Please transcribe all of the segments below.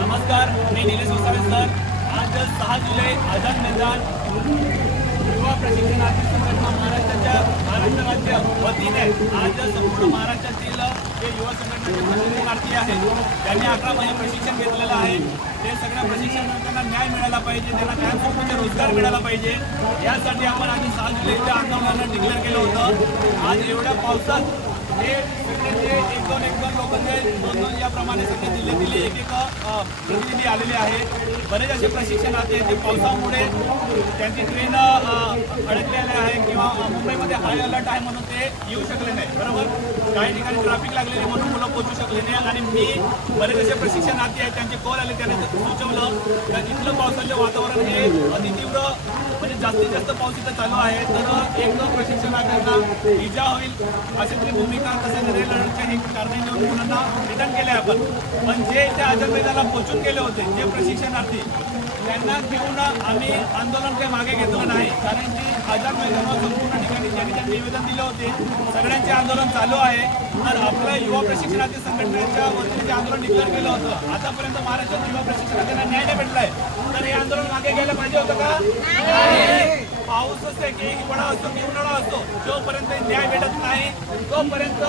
नमस्कार, मी निलेश गोसावी सर. आज 6 जुलै आझाद मैदान युवा प्रशिक्षणार्थी संघटना महाराष्ट्र राज्य वतीने आज संपूर्ण महाराष्ट्रातील जे युवा संघटनेचे प्रशिक्षणार्थी आहेत त्यांनी 11 महिने प्रशिक्षण घेतलेलं आहे. ते सगळ्या प्रशिक्षणार्थ्यांना न्याय मिळाला पाहिजे, त्यांना कायमस्वरूपी रोजगार मिळाला पाहिजे, यासाठी आपण आज 6 जुलै ते आंदोलनाला डिक्लेअर केलं होतं. आज एवढ्या पावसात हे सगळे एक दोन लोक जे दोन याप्रमाणे सगळे जिल्ह्यातील एक प्रतिनिधी आलेले आहेत. बरेच असे प्रशिक्षणार्थी आहेत ते पावसामुळे त्यांची ट्रेन अडकलेली आहे किंवा मुंबईमध्ये हाय अलर्ट आहे म्हणून ते येऊ शकले नाही. बरोबर, काही ठिकाणी ट्रॅफिक लागलेली म्हणून मुलं पोहोचू शकले नाही. आणि मी बरेच असे प्रशिक्षणार्थी आहेत त्यांचे कॉल आले, त्याने सुचवलं तर इथलं पावसाचे वातावरण हे अतितीव्र म्हणजे जास्तीत जास्त पाऊस इथं चालू आहे, तर एक प्रशिक्षणार्थ्यांना इजा होईल अशी तरी भूमिका तसेच रेल अलर्टच्या हे कारणे देऊन मुलांना रिटर्न केले आपण. पण जे इथे आझाद मैदानाला पोहोचून गेले होते जे प्रशिक्षणार्थी त्यांना घेऊन आम्ही आंदोलन काही मागे घेतलं नाही, कारण की आझाद मैदानावर संपूर्ण ठिकाणी ज्यांनी त्यांनी निवेदन दिले होते सगळ्यांचे आंदोलन चालू आहे. तर आपल्या युवा प्रशिक्षणार्थी संघटनेच्या वतीने जे आंदोलन डिक्लेअर केलं होतं आतापर्यंत महाराष्ट्रात युवा प्रशिक्षणार्थ्यांना न्याय नाही भेटलाय, तर हे आंदोलन मागे घ्यायला पाहिजे होतं का? पाऊस असो की हिवाळा असो की उन्हाळा असो, जोपर्यंत न्याय भेटत नाही तोपर्यंत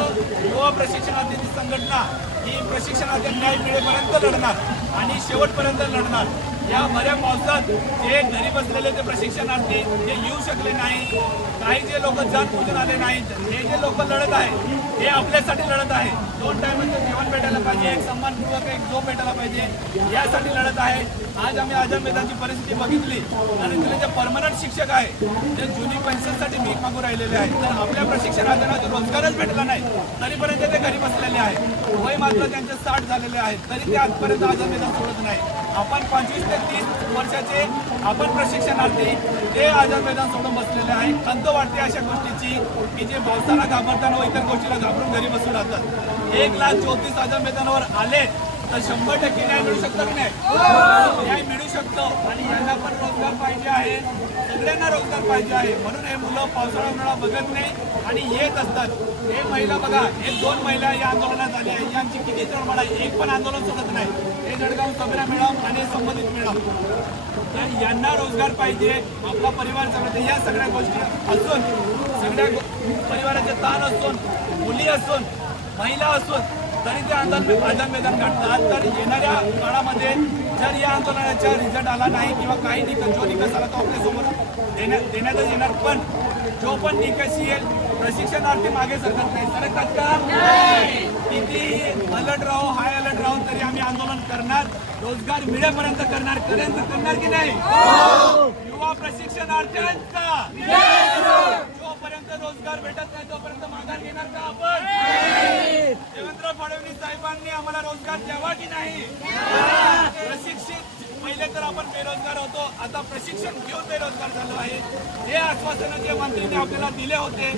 युवा प्रशिक्षणार्थी संघटना ही प्रशिक्षणार्थी न्याय मिळेपर्यंत लढणार आणि शेवटपर्यंत लढणार. या भऱ्या पावसात जे घरी बसलेले ते प्रशिक्षणार्थी जे येऊ शकले नाही, काही जे लोक जात पोचून आले नाहीत, हे जे लोक लढत आहे हे आपल्यासाठी लढत आहे. 2 टायमाचं जेवण भेटायला पाहिजे, एक सन्मानपूर्वक एक झोप भेटायला पाहिजे, यासाठी लढत आहे. आज आम्ही आझाद मैदानची परिस्थिती बघितली आणि तिथे जे परमनंट शिक्षक आहे ते जुनी पेन्शनसाठी भीक मागू राहिलेले आहेत. तर आपल्या प्रशिक्षणार्थ्यांना रोजगारच भेटला नाही तरीपर्यंत ते घरी बसलेले आहेत. वय मात्र त्यांचे 60 झालेले आहेत, तरी ते आजपर्यंत आझाद मैदान सोडत नाही. आपण 25 ते 30 वर्षाचे आपण प्रशिक्षणार्थी ते आझाद मैदान सोडून बसलेले आहे. खंत वाटते अशा गोष्टीची की जे पावसाला घाबरताना व इतर गोष्टीला घाबरून घरी बसून राहतात. 1,34,000 आझाद मैदानावर आले तर 100% न्याय मिळू शकतो की नाही? न्याय मिळू शकतो. आणि यांना पण रोजगार पाहिजे आहे, सगळ्यांना रोजगार पाहिजे आहे. म्हणून हे मुलं पावसाळा उन्हाळा बघत नाही आणि येत असतात. हे महिला बघा, हे 2 महिला या आंदोलनात आल्या आहे, यांची किती तळमळ आहे, एक पण आंदोलन सोडत नाही. हे जळगाव सबीरा मॅडम आणि संबंधित मॅडम, तर यांना रोजगार पाहिजे, आपला परिवार चालवते. या सगळ्या गोष्टी असून सगळ्या परिवाराचे ताण असून मुली असून महिला असून तरी ते आझाद मैदान काढतात. तर येणाऱ्या काळामध्ये जर या आंदोलनाचा रिझल्ट आला नाही किंवा काही निकष जो निकष आला तो आपल्यासमोर देण्यातच येणार. पण जो पण निकष येईल प्रशिक्षणार्थी मागे सरकत नाही. सरकतात का? किती अलर्ट राहू, हाय अलर्ट राहून तरी आम्ही आंदोलन करणार, रोजगार मिळेपर्यंत करणार की नाही? युवा प्रशिक्षणार्थ्यांचा जोपर्यंत रोजगार भेटत नाही तोपर्यंत माघार घेणार का आपण? देवेंद्र फडणवीस साहेबांनी आम्हाला रोजगार द्यावा की नाही? प्रशिक्षित पहिले तर आपण बेरोजगार होतो, आता प्रशिक्षण घेऊन बेरोजगार झालो आहे. जे आश्वासन जे मंत्र्यांनी आपल्याला दिले होते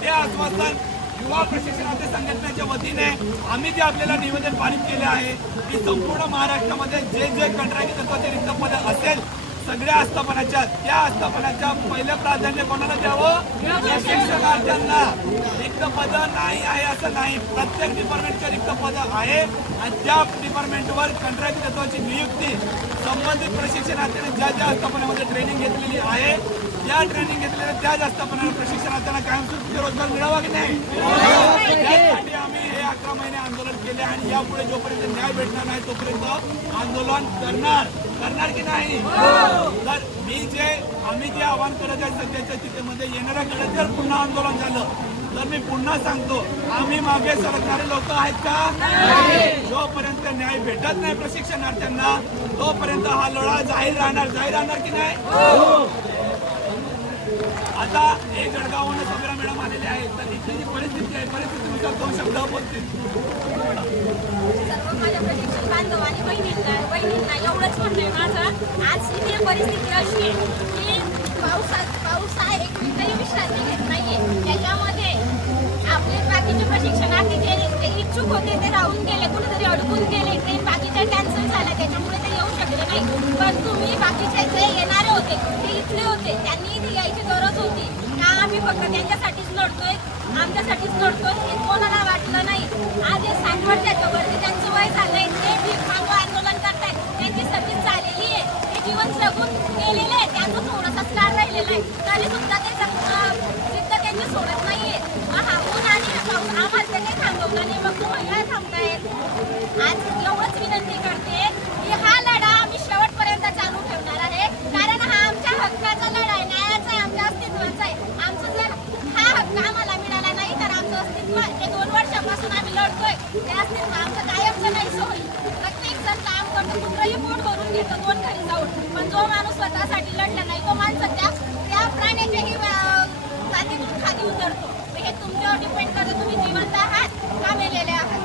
ते आश्वासन युवा प्रशिक्षणार्थी संघटनेच्या वतीने आम्ही जे आपल्याला निवेदन पारित केले आहे की संपूर्ण महाराष्ट्रामध्ये जे जे कंत्राटी तत्वाचे रिक्त पद असेल सगळ्या आस्थापनाच्या त्या आस्थापनाच्या पहिलं प्राधान्य कोणाला द्यावं? प्रशिक्षणार्थ्यांना. रिक्त पद नाही आहे असं नाही, प्रत्येक डिपार्टमेंटचे रिक्त पद आहे आणि त्या डिपार्टमेंटवर कंत्राटी तत्वाची नियुक्ती संबंधित प्रशिक्षणार्थ्यांनी ज्या ज्या आस्थापनामध्ये ट्रेनिंग घेतलेली आहे त्या ट्रेनिंग घेतलेल्या त्याच आस्थापनाला प्रशिक्षणार्थ्यांना कायमस्वरूपी रोजगार मिळावा की नाही? त्यासाठी आम्ही हे 11 महिने आंदोलन केले आणि यापुढे जोपर्यंत न्याय भेटणार नाही तोपर्यंत आंदोलन करणार की नाही? तर आम्ही जे आवाहन करत आहे सध्याच्या स्थितीमध्ये येणाऱ्या काळात जर पुन्हा आंदोलन झालं तर मी पुन्हा सांगतो आम्ही मागे सरकणारे लोक आहेत का? जोपर्यंत न्याय भेटत नाही प्रशिक्षणार्थ्यांना तोपर्यंत हा लढा जाहीर राहणार की नाही? आता हे जळगावहून सबीरा मॅडम आलेले आहेत, तर इथली जी परिस्थिती आहे परिस्थितीनुसार 2 शब्द बोलतील. सर्व माझ्या प्रशिक्षण बांधव आणि बहिणींना एवढंच म्हणणं आहे माझं. आज इथे परिस्थिती अशी आहे की पाऊस आहे, एक मिनिटही विश्रांती घेत नाहीये. त्याच्यामध्ये आपले बाकीचे प्रशिक्षणार्थी जे इच्छुक होते ते राहून गेले, कुठेतरी अडकून गेले, ट्रेन बाकीच्या कॅन्सल झाल्या त्याच्यामुळे ते येऊ शकले नाही. पण तुम्ही बाकीचे जे येणारे होते ते इथले होते, त्यांनी इथे यायची गरज होती का? आम्ही फक्त त्यांच्यासाठीच लढतोय, आमच्यासाठीच लढतोय हे कोणाला वाटलं नाही. आज हे 60 वर्षाच्या वरती त्यांचं अजून थोडासाच काळ राहिलेला आहे तरी सुद्धा ते जिद्द त्यांची सोडत नाहीये. मग हा ऊन आणि हा पाऊस आम्हाला ते काही थांबवलं नाही, मग तुम्ही काय थांबतायत? आज एवढंच विनंती करते की हा लढा आम्ही शेवटपर्यंत चालू ठेवणार आहे, कारण हा आमच्या हक्काचा लढा आहे, न्यायाचा आहे, आमच्या अस्तित्वाचा आहे. आमचं जर हा हक्क आम्हाला मिळाला नाही तर आमचं अस्तित्व जे 2 वर्षापासून आम्ही लढतोय ते अस्तित्व आमचं कायमचं नाहीच होईल. प्रत्येक जण काम करतो, कुठलंही पोट भरून घेतो 2 घरी जाऊन, पण जो माणूस स्वतःसाठी लढला नाही तो माणूस त्या प्राण्याच्याही जातीतून खाली उतरतो. हे तुमच्यावर डिपेंड करतं, तुम्ही जिवंत आहात का मेलेले आहात.